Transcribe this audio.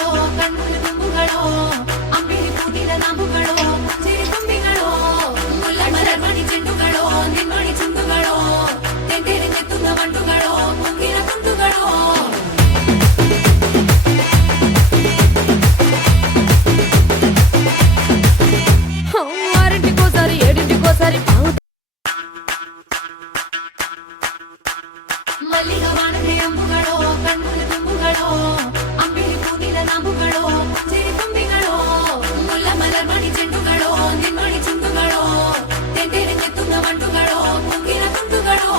ചെണ്ടുകളോ കണ്ണൂർ തുമ്പുകളോ അമ്പിളി പൂട്ടിട നാമ്പുകളോ ചിരി തുമ്പികളോ മുല്ലമലർമണി ചെണ്ടുകളോ നിൻമണി ചുണ്ടുകളോ തെന്തെറിഞ്ഞെത്തുന്ന വണ്ടുകളോ മുങ്ങിന തുണ്ടുകളോ ఆరింటికోసారి ఏడింటికోసారి మల్లిగ వానదే అంబుಗಳೋ ಕಣ್ಣುల ತುಂಬುಗಳೋ ಅಂಬಿಳಿ ಪೂನಿನ ನಾಂಬುಗಳೋ ಚಿರಿ ತುಂಬಿಗಳೋ ಮುಲ್ಲ ಮಲರ್ಮಣಿ ಚೆಂಡುಗಳೋ ನಿನ್ಮಣಿ ಚುಂಡುಗಳೋ ತೆಂತೆರೆഞ്ഞെത്തുന്ന വണ്ടുകളോ മുങ്ങിന തുണ്ടുകളോ